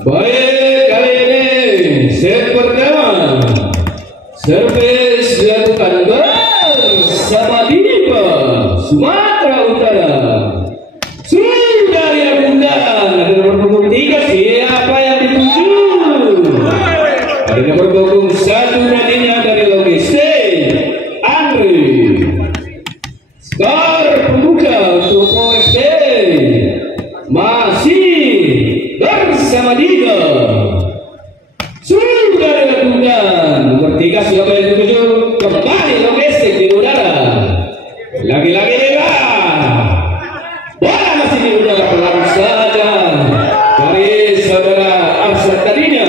Baik, kali ini set pertama servis dilakukan bersama Dipa Sumatera Utara. Sudah diundang ada nomor punggung 3, siapa yang dituju? Ada nomor punggung 1 nantinya dari logistik Andri. Skor pembuka untuk Polres B masih bersama Diga. Sudah dilakukan nomor 3, siapa yang dituju? Kembali logistik di udara. Lagi-lagi Diga. Bola masih di udara, pelan saja dari saudara Arsad tadinya.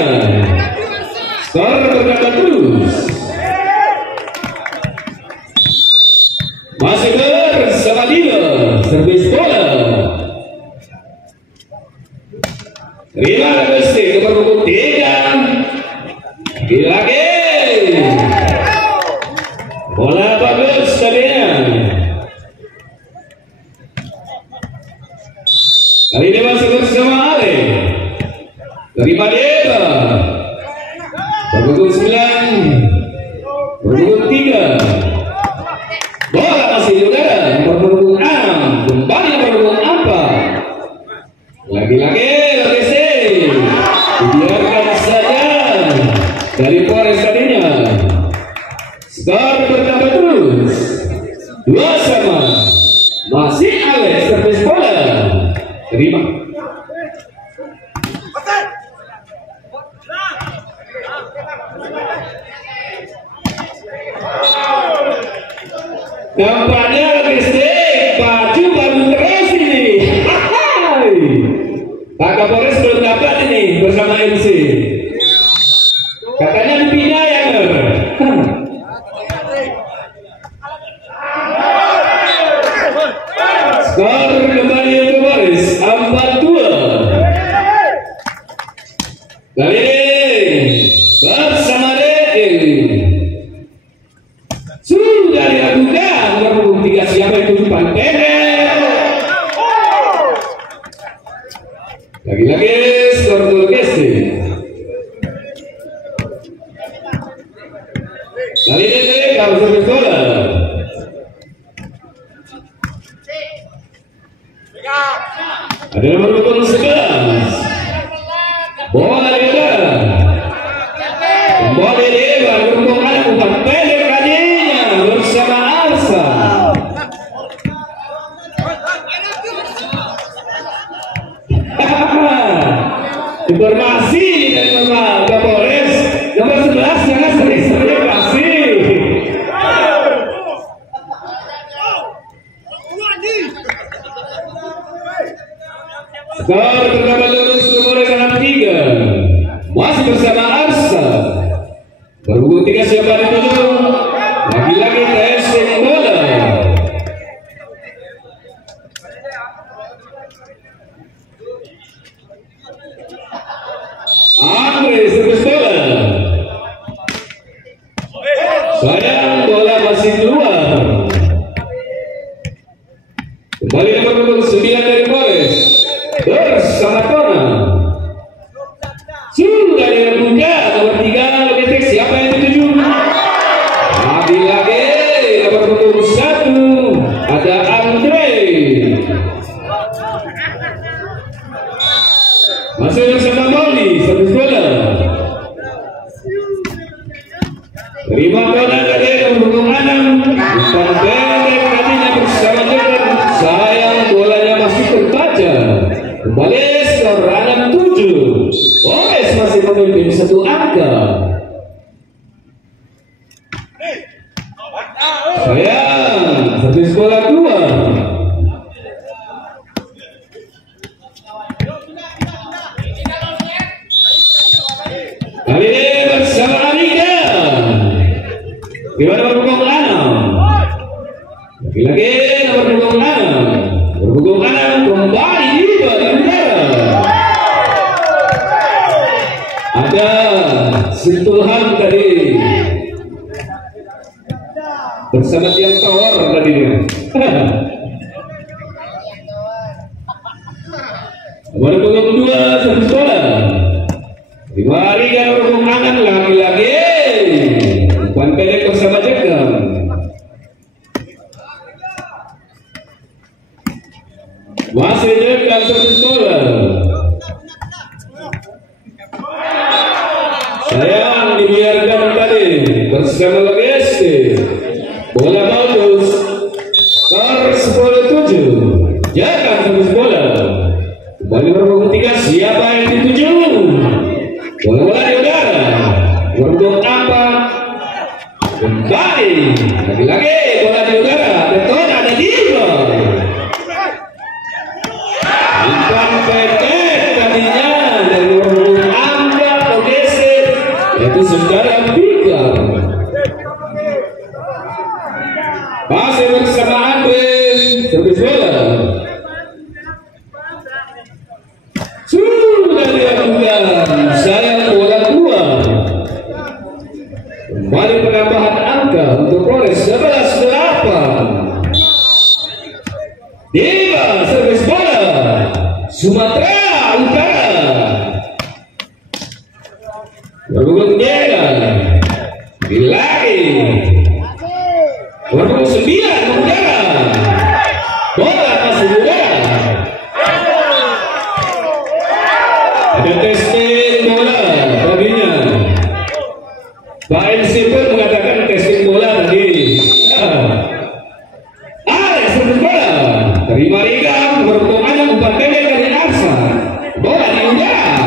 Skor berkata terus. Masih bersama Diga. Servis bola. Terima kasih nomor punggung 3. Lagi bola bagus tadinya. Kali ini masih bersama Ale. Terima Deva. Punggung 9. Punggung 3. Bola masih di udara. Nomor punggung 6. Kembali nomor punggung 4. Lagi-lagi dibiarkan saja dari Polres tadinya. Skor bertambah terus 2-2. Masih Alex servis bola. Terima. Nampaknya logistik Paju baru terus ini. Pak Kapolres belum dapat ini bersama MC. Katanya dipindah ya, skor kembali untuk Boris 4-2. Kali ini bersama Dedi. Sudah dilakukan nomor punggung 3, siapa yang tujuan pendek. Lagi-lagi skor logistik. Kali ini kalau servis bola. Ada nomor punggung 11. Bola di udara. Kembali Dewa berhubungan umpan pendek tadinya bersama Arsa. Informasi dari Bapak Kapolres nomor 11 jangan sering-sering kasih. Skor terdapat terus Polres 3. Masih bersama Arsa. Berhubung 3 siapa dituju? Lagi-lagi testing bola. Andre servis bola. Sayang bola masih keluar. Kembali nomor punggung 9 dari Polres bersama Tona. Sudah dilakukan nomor 3 logistik, siapa yang dituju? Lagi-lagi nomor punggung 1 ada Andre. Masih bersama Molly servis bola. Terima bola dari nomor punggung 6. Umpan pendek tadinya bersama Jordan. Sayang bolanya masih terbaca. Kembali skor 6-7. Polres masih memimpin 1 angka. Sayang servis bola keluar. Kali ini bersama Alika. Di nomor punggung 6. Lagi-lagi nomor punggung 6. Berpunggung 6 kembali di udara. Ada sentuhan tadi bersama tiang tower tadi. Nomor 22 servis bola. Diberikan berhubung tangan lagi-lagi. Umpan pendek bersama Jekam. Masih Jekam servis bola. Sayang dibiarkan tadi bersama Logesti. Bola bagus. Skor 10-7. Jekam servis bola. Kembali berhubung 3, siapa yang dituju? Bola-bola di udara. Berhubung 4. Kembali lagi-lagi bola di udara. Betul ada di gol. Umpan pendek tadinya dari berhubung Angga bergeser yaitu saudara Bikar. Masih bersama Andre servis bola. Sudah dilakukan saya bola 2. Kembali penambahan angka untuk Polres 11-8. Diva servis bola Sumatera Utara. Berhubung Jega lagi berhubung 9 mengudara. Bola masih udara. Ada testing bola baginya. Pak MC pun mengatakan testing bola tadi. Servis bola terima Riga berhubung ada umpan pendek dari Arsa. Bola di udara.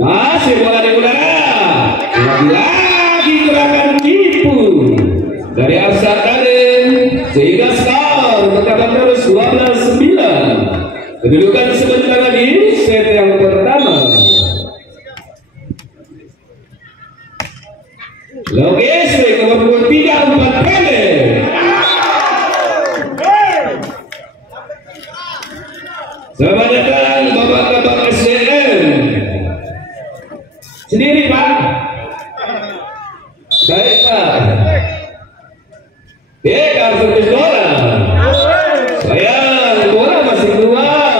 Masih bola di udara. Lagi gerakan tipu dari Arsa Kaden sehingga skor bertambah terus 12-9. Kedudukan sebentar lagi set yang pertama. Logesi nomor 3 umpan pendek. Selamat datang Bapak-Bapak SDM. Sendiri Pak. Baik Pak. Dekar servis bola. Sayang bola masih keluar.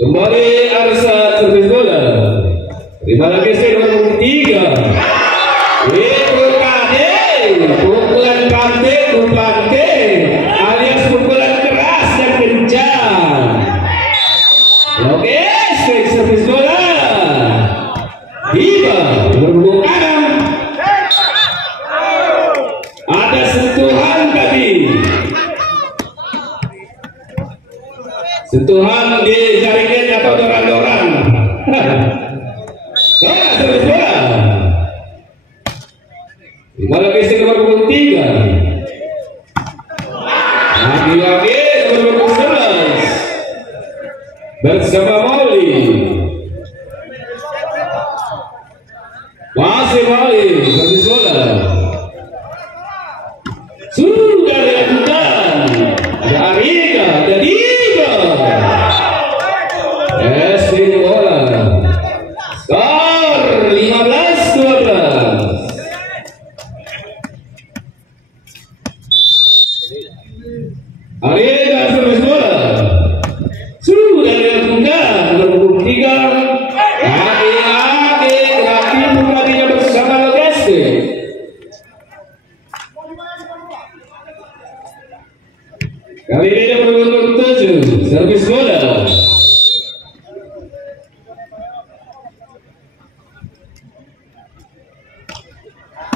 Kembali Arsa servis bola. Terima kasih nomor 3. Pukulan Pante alias pukulan keras dan kencang. Oke, servis bola. Diva berhubung Adam. Ada sentuhan tadi. Sentuhan di jaringan atau dorang-dorang. Servis bola. Bola geser nomor 23. Lagi-lagi nomor 11 bersama Molly. Masih Molly servis bola. Sudah dilakukan. Ada Arika, ada Diva. Testing bola. Skor 15-12. Arika servis bola. Sudah dilakukan nomor 3. Lagi-lagi Raffi Puradinya bersama Logesti. Kali ini nomor 7 servis bola.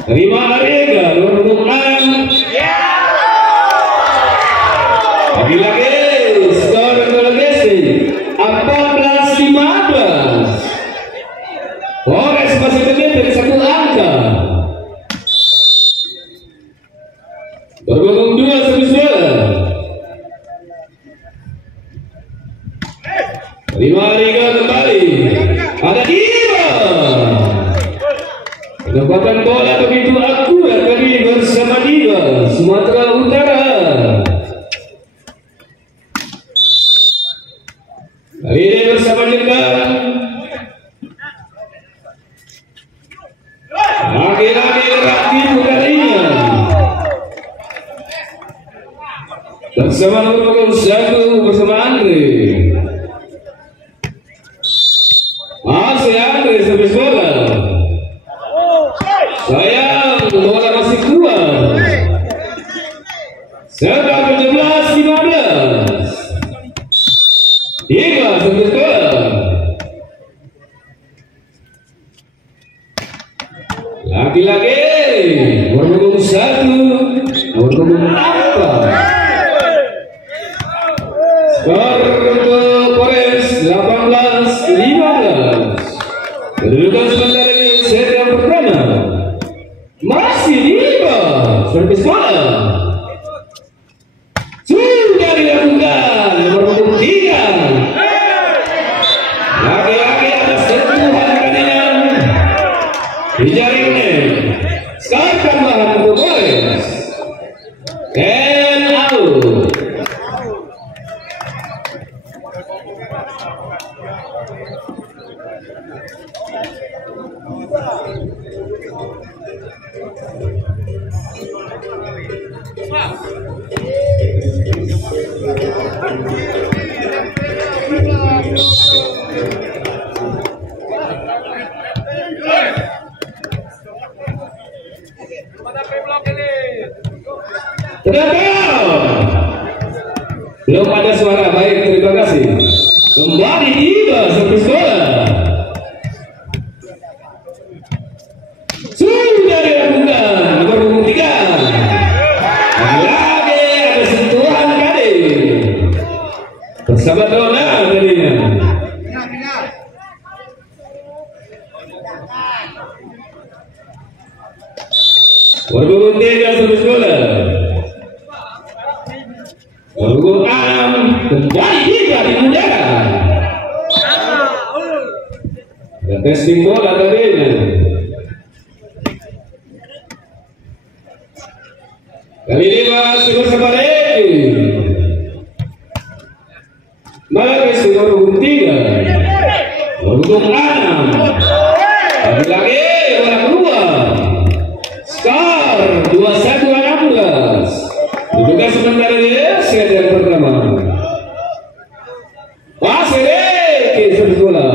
Terima Arika nomor 6. Lagi-lagi skor Logesti 14-15. Polres masih lebih dari 1 angka. Berhubung 2 servis bola. Terima Riga kembali. Ada Diva. Pendapatan bola begitu akurat tadi bersama Diva Sumatera Utara. Kali ini bersama Jepang. Lagi-lagi Raffi Puradinya. bersama nomor 1 bersama Andre. Masih Andre servis bola. Sayang bola masih keluar. Serta 17-15. Iba servis bola. Lagi-lagi nomor 1 nomor 4. Skor untuk Polres 18-15. Kedudukan sementara ini set yang pertama masih Iba servis bola. Sudah dilakukan nomor 3. Lagi-lagi ada sentuhan kakinya di jaringnya. Skor tambahan untuk Polres. And out. Belum ada suara, baik, terima kasih. Kembali Iba servis bola. Sudah dilakukan nomor 3. Lagi ada sentuhan kali bersama Dona tadinya. Nomor 3 servis bola. Nomor 6 kembali Iba di udara. Dan testing bola tadinya. Kali ini masih bersama Lady. Mari nomor 3 nomor 6. Lagi-lagi bola keluar. Skor 21-16. Dibuka sementara dia set yang pertama. Masih Lady servis bola.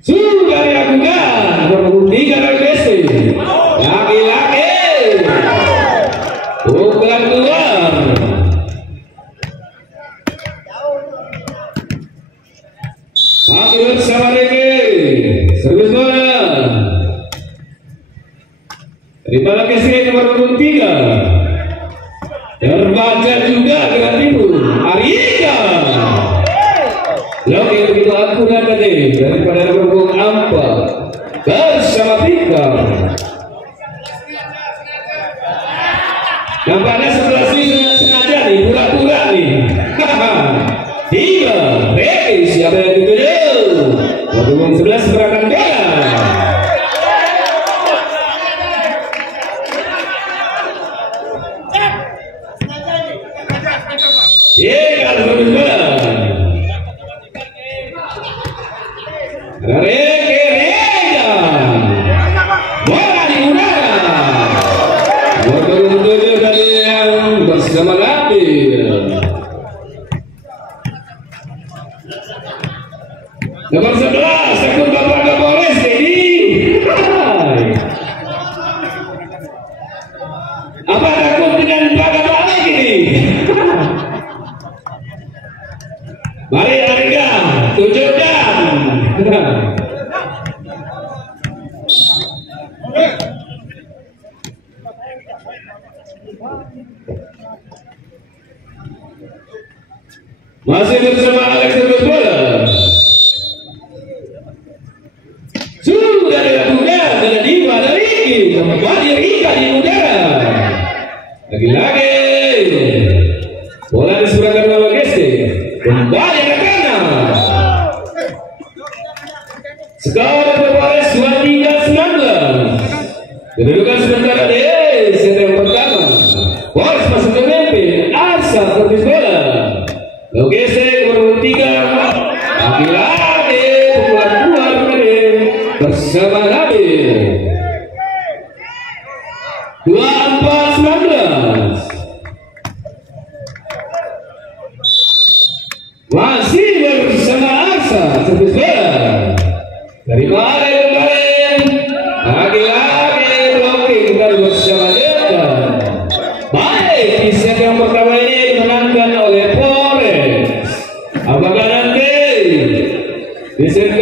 Sudah dilakukan nomor 3 dari Desi. Lagi-lagi bukan keluar. Masih bersama Riki servis bola. Terima kasih nomor 3. Terbaca juga dengan timur Arika. Loki begitu akurat tadi daripada nomor 4 bersama Pika. Nampaknya sebelah sini sengaja nih, pura-pura nih. Iba, Reki siapa yang dituju? Nomor 11 gerakan bola. Iya, servis bola. Reka bola di udara. Nomor 7 dari yang bersama Nabil. Nomor 11 sektor Bapak Kapolres jadi. Apa takut dengan Pak Kapolres ini? Mari Arga tunjukkan. Masih bersama Alex servis bola. Sudah dilakukan dengan Iba dari Riki. Kembali Rika di udara. Lagi-lagi bola diserahkan oleh Gesti. Kembali ke kanan. Skor Polres 23-19. Kedudukan sementara di set yang pertama. Polres masih memimpin. Asa servis bola. Logistik nomor 3. Lagi-lagi pukulan keluar bersama Nabil. 24-19. Masih bersama Asa servis bola dari mana kemarin lagi-lagi blocking dari bersama Jeta. Baik, di set yang pertama ini dimenangkan oleh Flores. Apakah nanti di set